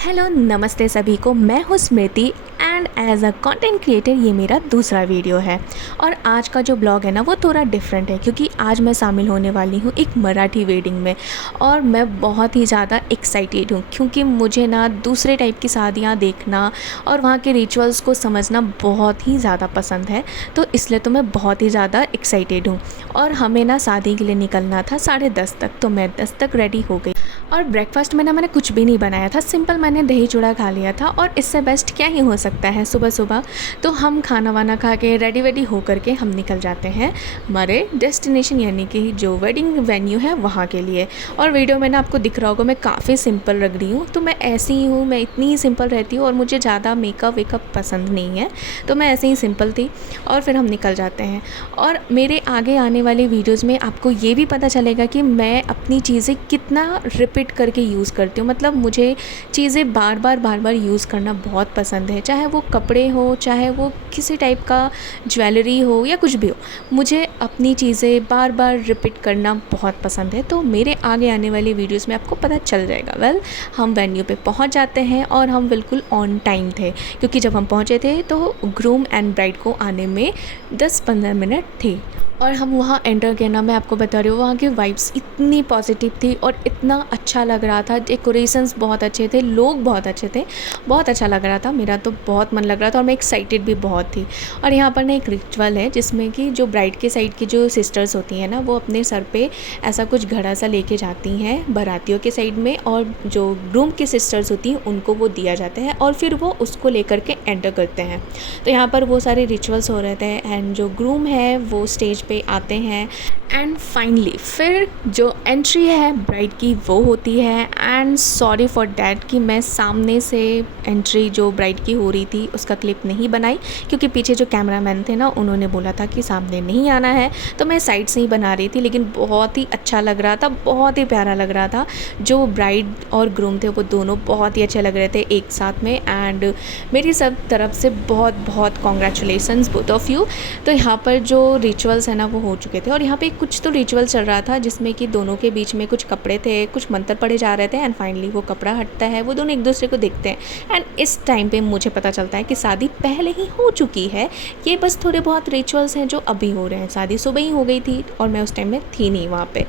Hello नमस्ते सभी को। मैं हूँ Smriti and as a content creator ये मेरा दूसरा वीडियो है। और आज का जो ब्लॉग है ना वो थोड़ा डिफरेंट है क्योंकि आज मैं शामिल होने वाली हूँ एक मराठी वेडिंग में। और मैं बहुत ही ज़्यादा एक्साइटेड हूँ क्योंकि मुझे ना दूसरे टाइप की शादियाँ देखना और वहाँ के रिचुअल्स को समझना बहुत ही ज़्यादा पसंद है। तो इसलिए तो मैं बहुत ही ज़्यादा एक्साइटेड हूँ। और हमें ना शादी के लिए निकलना था 10:30 तक, तो मैं 10 तक रेडी हो गई। और ब्रेकफास्ट में ना मैंने कुछ भी नहीं बनाया था, सिंपल मैंने दही चूड़ा खा लिया था। और इससे बेस्ट क्या ही हो सकता है सुबह सुबह। तो हम खाना वाना खा के रेडी वेडी हो करके हम निकल जाते हैं हमारे डेस्टिनेशन यानी कि जो वेडिंग वेन्यू है वहाँ के लिए। और वीडियो में ना आपको दिख रहा होगा मैं काफ़ी सिंपल लग रही हूँ, तो मैं ऐसी ही हूँ, मैं इतनी ही सिंपल रहती हूँ और मुझे ज़्यादा मेकअप वेकअप पसंद नहीं है, तो मैं ऐसे ही सिंपल थी। और फिर हम निकल जाते हैं। और मेरे आगे आने वाले वीडियोज़ में आपको ये भी पता चलेगा कि मैं अपनी चीज़ें कितना रिपीट करके यूज़ करती हूँ। मतलब मुझे चीज़ें बार बार यूज़ करना बहुत पसंद है, चाहे वो कपड़े हो, चाहे वो किसी टाइप का ज्वेलरी हो या कुछ भी हो। मुझे अपनी चीज़ें बार बार रिपीट करना बहुत पसंद है। तो मेरे आगे आने वाली वीडियोस में आपको पता चल जाएगा। हम वेन्यू पे पहुंच जाते हैं और हम बिल्कुल ऑन टाइम थे क्योंकि जब हम पहुंचे थे तो ग्रूम एंड ब्राइड को आने में 10-15 मिनट थे। और हम वहाँ एंटर किए ना, मैं आपको बता रही हूँ वहाँ की वाइब्स इतनी पॉजिटिव थी और इतना अच्छा लग रहा था। डेकोरेशंस बहुत अच्छे थे, लोग बहुत अच्छे थे, बहुत अच्छा लग रहा था। मेरा तो बहुत मन लग रहा था और मैं एक्साइटेड भी बहुत थी। और यहाँ पर ना एक रिचुअल है जिसमें कि जो ब्राइड के साइड की जो सिस्टर्स होती हैं ना वो अपने सर पे ऐसा कुछ घड़ा सा लेके जाती हैं बारातियों के साइड में, और जो ग्रूम की सिस्टर्स होती हैं उनको वो दिया जाता है और फिर वो उसको लेकर के एंटर करते हैं। तो यहाँ पर वो सारे रिचुअल्स हो रहे थे एंड जो ग्रूम है वो स्टेज पे आते हैं एंड फाइनली फिर जो एंट्री है ब्राइड की वो होती है। एंड सॉरी फॉर डैट कि मैं सामने से एंट्री जो ब्राइड की हो रही थी उसका क्लिप नहीं बनाई क्योंकि पीछे जो कैमरामैन थे ना उन्होंने बोला था कि सामने नहीं आना है, तो मैं साइड से ही बना रही थी। लेकिन बहुत ही अच्छा लग रहा था, बहुत ही प्यारा लग रहा था। जो ब्राइड और ग्रूम थे वो दोनों बहुत ही अच्छे लग रहे थे एक साथ में। एंड मेरी सब तरफ से बहुत बहुत कॉन्ग्रेचुलेसन्स बोथ ऑफ यू। तो यहाँ पर जो रिचुअल्स है ना वो हो चुके थे और यहाँ पे कुछ तो रिचुअल चल रहा था जिसमें कि दोनों के बीच में कुछ कपड़े थे, कुछ मंत्र पढ़े जा रहे थे एंड फाइनली वो कपड़ा हटता है, वो दोनों एक दूसरे को देखते हैं। एंड इस टाइम पे मुझे पता चलता है कि शादी पहले ही हो चुकी है, ये बस थोड़े बहुत रिचुअल्स हैं जो अभी हो रहे हैं। शादी सुबह ही हो गई थी और मैं उस टाइम में थी नहीं वहाँ पे।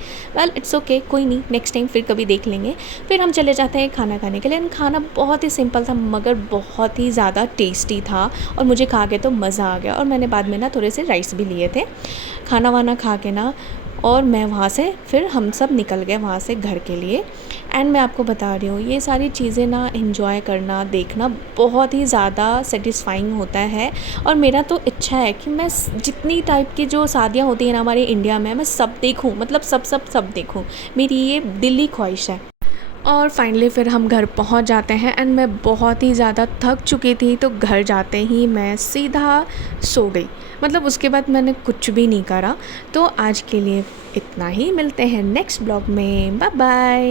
इट्स ओके, कोई नहीं, नेक्स्ट टाइम फिर कभी देख लेंगे। फिर हम चले जाते हैं खाना खाने के लिए। एंड खाना बहुत ही सिंपल था मगर बहुत ही ज़्यादा टेस्टी था और मुझे खा के तो मज़ा आ गया। और मैंने बाद में ना थोड़े से राइस भी लिए थे। खाना वाना खा के ना और मैं वहाँ से फिर हम सब निकल गए वहाँ से घर के लिए। एंड मैं आपको बता रही हूँ ये सारी चीज़ें ना एंजॉय करना, देखना बहुत ही ज़्यादा सेटिस्फाइंग होता है। और मेरा तो इच्छा है कि मैं जितनी टाइप की जो शादियाँ होती हैं ना हमारे इंडिया में, मैं सब देखूँ, मतलब सब देखूँ, मेरी ये दिली ख्वाहिश है। और फाइनली फिर हम घर पहुंच जाते हैं एंड मैं बहुत ही ज़्यादा थक चुकी थी, तो घर जाते ही मैं सीधा सो गई। मतलब उसके बाद मैंने कुछ भी नहीं करा। तो आज के लिए इतना ही, मिलते हैं नेक्स्ट ब्लॉग में, बाय बाय।